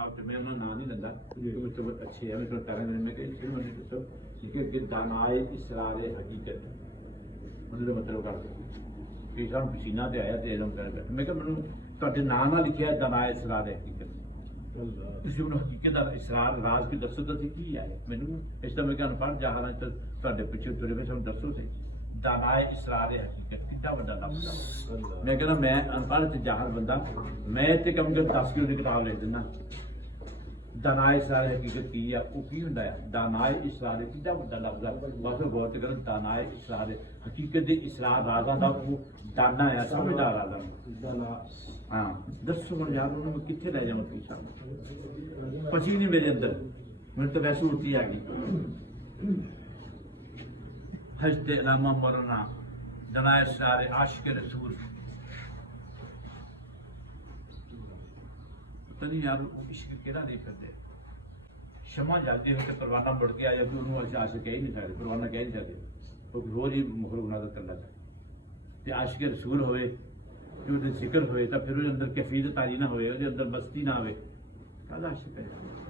साहब ते मैं उन्होंने नाम नहीं लंदा कि मतलब अच्छे है मैं तो कह रहा मैं कि मैंने तो कि दानाए इसरार हकीकत उन्होंने मतलब कर कि साहब पसीना ते आया ते एकदम कर मैं कि मैंने ਤੁਹਾਡੇ ਨਾਂ ਨਾਲ ਲਿਖਿਆ दानाए इसरार हकीकत ਤੁਸੀਂ ਉਹਨੂੰ ਹਕੀਕਤ ਦਾ ਇਸਰਾਰ ਰਾਜ਼ ਕੀ ਦੱਸੋ ਤਾਂ ਕੀ ਹੈ ਮੈਨੂੰ ਇਸ ਤਰ੍ਹਾਂ ਮੈਂ ਕਿ ਅਨਪੜ੍ਹ ਜਾਹਰਾਂ ਤੇ ਤੁਹਾਡੇ ਪਿੱਛੇ ਤੁਰੇ ਵੇ ਸਾਨੂੰ ਦੱਸੋ ਤੇ दानाए इसरार हकीकत कितना बड़ा लफ्ज़ है मैं कहना मैं अनपढ़ ते जाहल बंदा मैं ते कम से कम 10 किलो की किताब लिख दिना दानाए इसरार हकीकत की है वो की हुंदा है दानाए इसरार कितना बड़ा लफ्ज़ है बस गौर ते करो दानाए इसरार हकीकत दे इसरार राज़ां दा वो दाना है समझदार राज़ा हाँ दसो हुण यार उन्होंने कित्थे ले जावां तुसीं सानूं पची नहीं मेरे अंदर मैंने तो वैसे उल्टी आ गई हजते अलामा मरना दनाए सारे आशिक रसूल पता नहीं यार इश्क केड़ा नहीं करते शमा जलती हो तो परवाना मुड़ के आया भी उन्होंने आशिक कह ही नहीं सकते परवाना कह नहीं सकते वो रोज ही मुखर गुनाह दा करना चाहिए ते आशिक रसूल होवे कि उहदे जिक्र होवे तां फिर उहदे अंदर कैफियत तारी ना होवे उहदे अंदर मस्ती ना आवे काहदा आशिक है